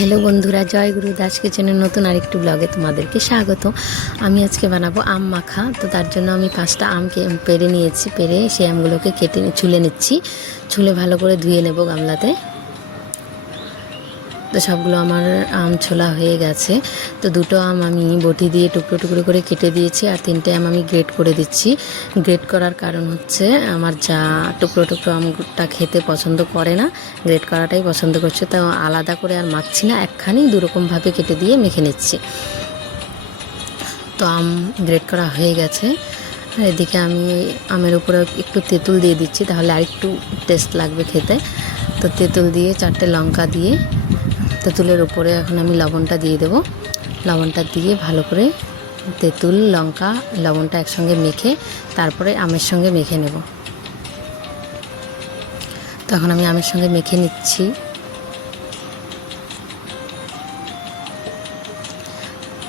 Hello বন্ধুরা, জয় গুরু দাস কিচেনের নতুন আরেকটি ব্লগে তোমাদেরকে স্বাগত আমি আজকে বানাবো আম মাখা, তো তার জন্য আমি পাঁচটা আমকে পেরে নিয়েছি, পেরে সেই আমগুলোকে কেটে ছুলে নিচ্ছি। ছুলে ভালো করে ধুয়ে নেব গামলাতে। তো সবগুলো আমার আম ছোলা হয়ে গেছে। তো দুটো আম আমি বটি দিয়ে টুকরো টুকরো করে কেটে দিয়েছি আর তিনটে আম আমি গ্রেট করে দিচ্ছি। গ্রেট করার কারণ হচ্ছে আমার যা টুকরো টুকরো আমটা খেতে পছন্দ করে না, গ্রেট করাটাই পছন্দ করছে, তো আলাদা করে আর মাখছি না, একখানি দুরকমভাবে কেটে দিয়ে মেখে নিচ্ছি। তো আম গ্রেট করা হয়ে গেছে। এদিকে আমি আমের উপরে একটু তেঁতুল দিয়ে দিচ্ছি, তাহলে আরেকটু টেস্ট লাগবে খেতে। তো তেঁতুল দিয়ে চারটে লঙ্কা দিয়ে তেঁতুলের উপরে এখন আমি লবণটা দিয়ে দেবো। লবণটা দিয়ে ভালো করে তেঁতুল, লঙ্কা, লবণটা একসঙ্গে মেখে তারপরে আমের সঙ্গে মেখে নেব। তখন আমি আমের সঙ্গে মেখে নিচ্ছি।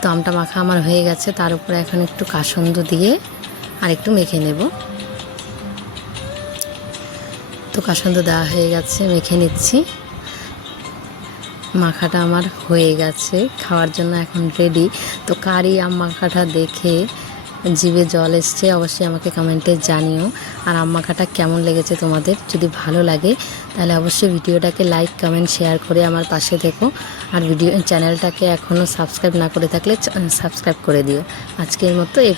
তো আমটা মাখা আমার হয়ে গেছে, তার উপরে এখন একটু কাসন্দ দিয়ে আর একটু মেখে নেব। তো কাসন্দ দেওয়া হয়ে গেছে, মেখে নিচ্ছি। মাখাটা আমার হয়ে গেছে, খাওয়ার জন্য এখন রেডি তো কারি আম মাখাটা দেখে জিভে জল এসছে, অবশ্যই আমাকে কমেন্টে জানিও। আর আম মাখাটা কেমন লেগেছে তোমাদের যদি ভালো লাগে, তাহলে অবশ্যই ভিডিওটাকে লাইক কমেন্ট শেয়ার করে আমার পাশে থেকো। আর ভিডিও চ্যানেলটাকে এখনও সাবস্ক্রাইব না করে থাকলে সাবস্ক্রাইব করে দিও। আজকের মতো এই